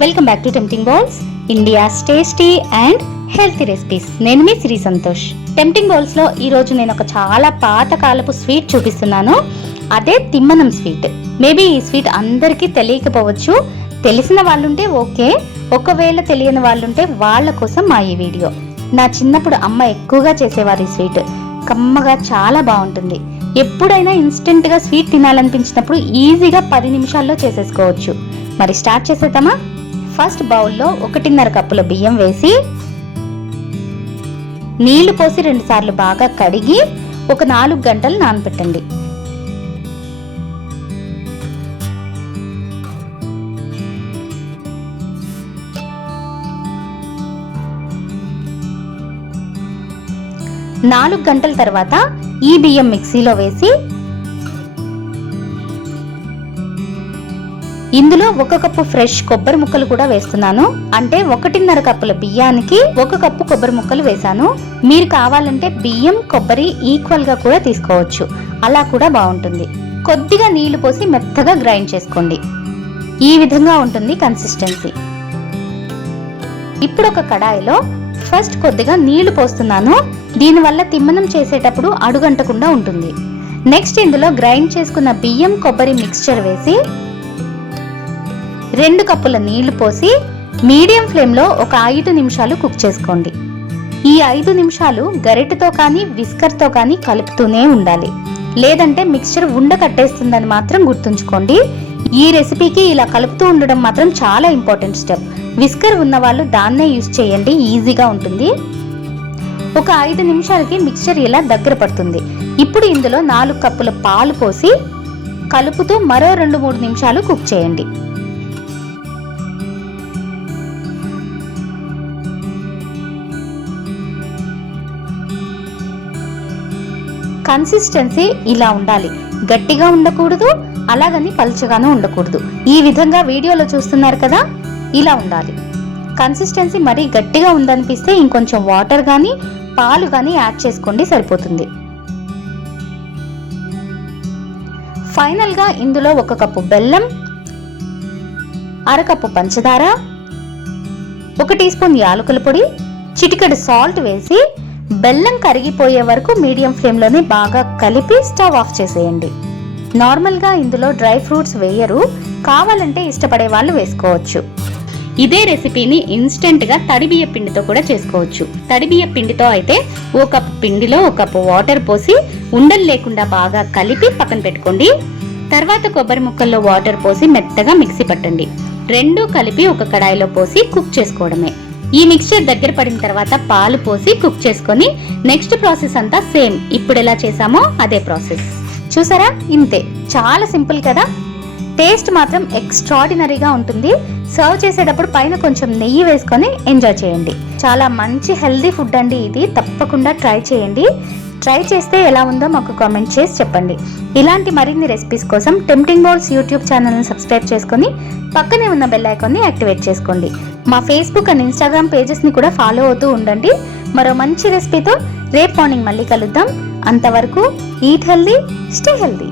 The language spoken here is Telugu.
Welcome back to tempting bowls, India's tasty and healthy recipes. నేను మీ శ్రీ సంతోష్. టెంప్టింగ్ బౌల్స్ లో ఈ రోజు నేను ఒక చాలా పాతకాలపు స్వీట్ చూపిస్తున్నాను. అదే తిమ్మనం స్వీట్. మేబీ ఈ స్వీట్ అందరికీ తెలియకపోవచ్చు. తెలిసిన వాళ్ళుంటే ఓకే, ఒకవేళ తెలియని వాళ్ళుంటే వాళ్ళ కోసం మా ఈ వీడియో. నా చిన్నప్పుడు అమ్మ ఎక్కువగా చేసేవారు ఈ స్వీట్. కమ్మగా చాలా బాగుంటుంది. ఎప్పుడైనా ఇన్స్టెంట్ గా స్వీట్ తినాలనిపించినప్పుడు ఈజీగా 10 నిమిషాల్లో చేసేసుకోవచ్చు. మరి స్టార్ట్ చేసేద్దామా? ఫస్ట్ బౌల్లో 1.5 కప్పుల బియ్యం వేసి నీళ్లు పోసి 2 సార్లు బాగా కడిగి ఒక 4 గంటలు నానబెట్టండి. నాలుగు గంటల తర్వాత ఈ బియ్యం మిక్సీలో వేసి ఇందులో 1 కప్పు ఫ్రెష్ కొబ్బరి ముక్కలు కూడా వేస్తున్నాను. అంటే 1.5 కప్పుల బియ్యానికి 1 కప్పు కొబ్బరి ముక్కలు వేసాను. మీరు కావాలంటే బియ్యం కొబ్బరి ఈక్వల్ గా కూడా తీసుకోవచ్చు, అలా కూడా బాగుంటుంది. కొద్దిగా నీళ్లు పోసి మెత్తగా గ్రైండ్ చేసుకోండి. ఈ విధంగా ఉంటుంది కన్సిస్టెన్సీ. ఇప్పుడు ఒక కడాయిలో ఫస్ట్ కొద్దిగా నీళ్లు పోస్తున్నాను. దీనివల్ల తిమ్మనం చేసేటప్పుడు అడుగంటకుండా ఉంటుంది. నెక్స్ట్ ఇందులో గ్రైండ్ చేసుకున్న బియ్యం కొబ్బరి మిక్స్చర్ వేసి 2 కప్పుల నీళ్లు పోసి మీడియం ఫ్లేమ్లో ఒక 5 నిమిషాలు కుక్ చేసుకోండి. ఈ 5 నిమిషాలు గరిటెతో కానీ విస్కర్తో కానీ కలుపుతూనే ఉండాలి, లేదంటే మిక్స్చర్ ఉండకట్టేస్తుందని మాత్రం గుర్తుంచుకోండి. ఈ రెసిపీకి ఇలా కలుపుతూ ఉండడం మాత్రం చాలా ఇంపార్టెంట్ స్టెప్. విస్కర్ ఉన్న వాళ్ళు దాన్నే యూజ్ చేయండి, ఈజీగా ఉంటుంది. ఒక 5 నిమిషాలకి మిక్స్చర్ ఇలా దగ్గర పడుతుంది. ఇప్పుడు ఇందులో 4 కప్పుల పాలు పోసి కలుపుతూ మరో 2-3 నిమిషాలు కుక్ చేయండి. కన్సిస్టెన్సీ ఇలా ఉండాలి. గట్టిగా ఉండకూడదు, అలాగని పల్చగాను ఉండకూడదు. ఈ విధంగా వీడియోలో చూస్తున్నారు కదా, ఇలా ఉండాలి. కన్సిస్టెన్సీ మరీ గట్టిగా ఉందనిపిస్తే ఇంకొంచెం వాటర్ కానీ పాలు కానీ యాడ్ చేసుకోండి, సరిపోతుంది. ఫైనల్ గా ఇందులో 1 కప్పు బెల్లం, 1/2 కప్పు పంచదార, 1 టీ స్పూన్ యాలకుల పొడి, చిటికెడు సాల్ట్ వేసి బెల్లం కరిగిపోయే వరకు మీడియం ఫ్లేమ్ లోనే బాగా కలిపి స్టవ్ ఆఫ్ చేసేయండి. నార్మల్ గా ఇందులో డ్రై ఫ్రూట్స్ వేయరు, కావాలంటే ఇష్టపడే వాళ్ళు వేసుకోవచ్చు. ఇదే రెసిపీని ఇన్స్టెంట్ గా తడిబియ్య పిండితో కూడా చేసుకోవచ్చు. తడిబియ్య పిండితో అయితే 1 కప్పు పిండిలో 1 కప్పు వాటర్ పోసి ఉండలు లేకుండా బాగా కలిపి పక్కన పెట్టుకోండి. తర్వాత కొబ్బరి ముక్కల్లో వాటర్ పోసి మెత్తగా మిక్సీ పట్టండి. 2 కలిపి ఒక కడాయిలో పోసి కుక్ చేసుకోవడమే. ఈ మిక్స్చర్ దగ్గర పడిన తర్వాత పాలు పోసి కుక్ చేసుకొని నెక్స్ట్ ప్రాసెస్ అంతా సేమ్ ఇప్పుడు ఎలా చేసామో అదే ప్రాసెస్. చూసారా, ఇంతే. చాలా సింపుల్ కదా. టేస్ట్ మాత్రం ఎక్స్ట్రాడినరీగా ఉంటుంది. సర్వ్ చేసేటప్పుడు పైన కొంచెం నెయ్యి వేసుకొని ఎంజాయ్ చేయండి. చాలా మంచి హెల్దీ ఫుడ్ అండి ఇది. తప్పకుండా ట్రై చేయండి. ట్రై చేస్తే ఎలా ఉందో మాకు కామెంట్ చేసి చెప్పండి. ఇలాంటి మరిన్ని రెసిపీస్ కోసం టెంప్టింగ్ బౌల్స్ యూట్యూబ్ ఛానల్ని సబ్స్క్రైబ్ చేసుకొని పక్కనే ఉన్న బెల్ ఐకాన్ని యాక్టివేట్ చేసుకోండి. మా ఫేస్బుక్ అండ్ ఇన్స్టాగ్రామ్ పేజెస్ని కూడా ఫాలో అవుతూ ఉండండి. మరో మంచి రెసిపీతో రేపు మార్నింగ్ మళ్ళీ కలుద్దాం. అంతవరకు ఈట్ హెల్దీ, స్టే హెల్దీ.